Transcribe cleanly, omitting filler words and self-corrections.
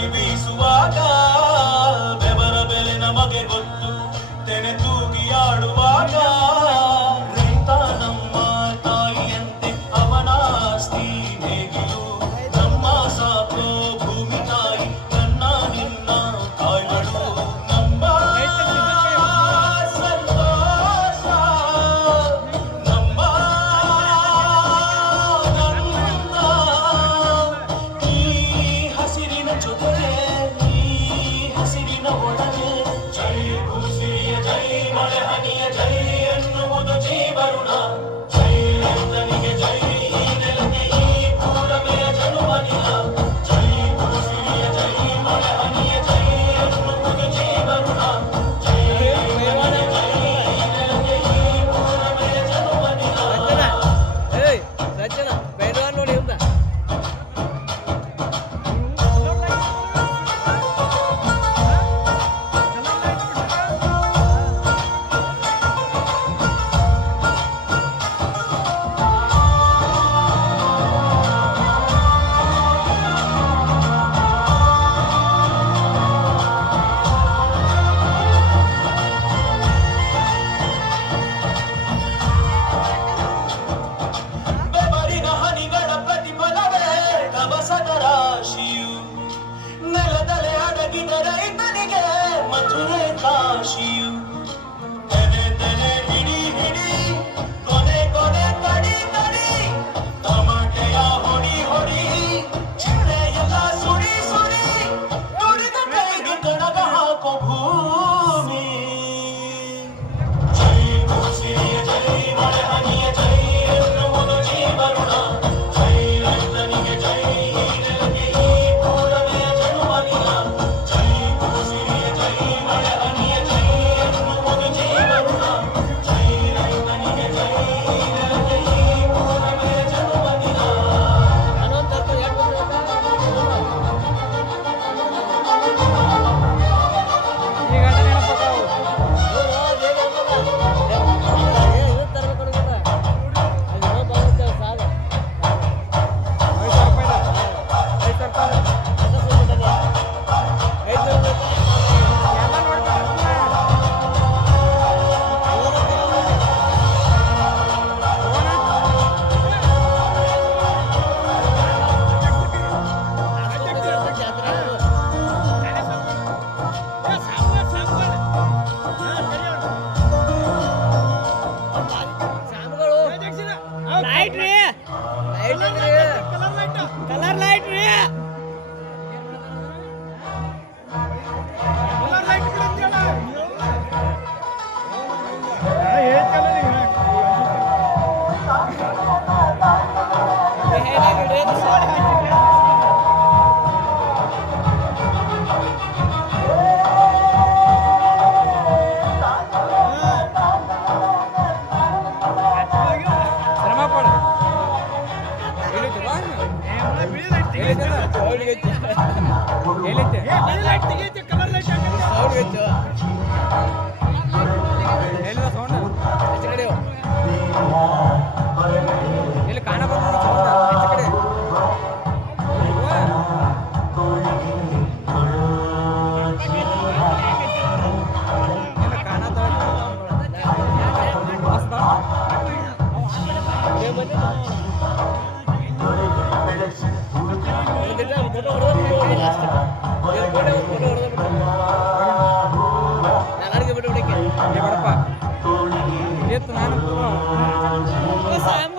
ಗಾಳಿ ಬೀಸುವಾಗ ಬೆವರ ಬೆಲೆ ನಮಗೆ ಗೊತ್ತು ತೆನೆ ತೂಗಿ ಆಡುವಾಗ ರೈತ ನಮ್ಮ ತಾಯಿಯಂತೆ ಅವನಾಸ್ತಿ ನೇಗಿಲು ನಮ್ಮ ಸಾಕೋ ಭೂಮಿ ತಾಯಿ ನನ್ನ ನಿನ್ನ ತಾಯ್ಗಳು ನಮ್ಮ ಸಂತೋಷ ನಮ್ಮ ನಂದ ಈ ಹಸಿರಿನ ಜೊತೆಗೆ ಈ ಹಸಿರಿನ ಒಳಗೆ ಜೈ ಭೂಸಿರಿಯ ಜೈ ಮಳೆ ಹನಿಯ ಜೈ ಎನ್ನುವುದು ಜೀವರುಣ ಜೈ ರೈತನಿಗೆ ಜೈ ಈ ನೆಲಕ್ಕೆ ಈ ಪೂರಮೆಯ ಜನುಮನಿನ ಜೈ ಭೂಸಿರಿಯ ಜೈ ಮಳೆ ಹನಿಯ ಜೈ ಎನ್ನುವುದು ಜೀವರುಣ ಜೈ ರೈತನಿಗೆ ಜೈ ಈ ನೆಲಕ್ಕೆ ಈ ಪೂರಮೆಯ ಜನುಮನಿನ ರಚನಾ ಪೈಲ್ವಾನ್ ನೋಡಿ ಅಂತ ಬೆವರಿನ ಹನಿಗಳ ಪ್ರತಿಫಲವೇ ದವಸದ ರಾಶಿಯು ನೆಲದಲೆ ಅಡಗಿದ ರೈತನಿಗೆ ಮಧುರೆ ಕಾಶಿಯು ತೆನೆ ತೆನೆ ಹಿಡಿ ಹಿಡಿ ಕೊನೆ ಕೊನೆ ಕಡಿ ಕಡಿ ಟಮಾಟೆಯ ಹೊಡಿ ಹೊಡಿ ಚಿಳ್ಳೆಯೆಲ್ಲ ಸುಡಿ ಸುಡಿ ದುಡಿದ ಕೈಗೆ ಕಣಗ ಹಾಕೋ ಭೂಮಿ ಜೈ ಭೂಸಿರಿಯ ಜೈ ಮಳೆ ಹನಿಯ ಜೈ ಎನ್ನುವುದು ಜೀವರುಣ ಜೈ ರೈತನಿಗೆ ಜೈ ಈ ನೆಲಕ್ಕೆ ಈ ಪೂರಮೆಯ ಜನುಮನಿನ ಜೈ ಭೂಸಿರಿಯ ಜೈ ಮಳೆ ಹನಿಯ ಜೈ ಎನ್ನುವುದು ಜೀವರುಣ ಜೈ ರೈತನಿಗೆ ಜೈ ಈ ನೆಲಕ್ಕೆ ಈ ಪೂರಮೆಯ ಜನುಮನಿನ ಲೈಟ್ ರೀ ಕಲರ್ ಲೈಟ್ ರೀ ಶ್ರಮ ಪಡ ಇಲ್ಲಿ ಕಾಣ ಕಡೆ ನಾನು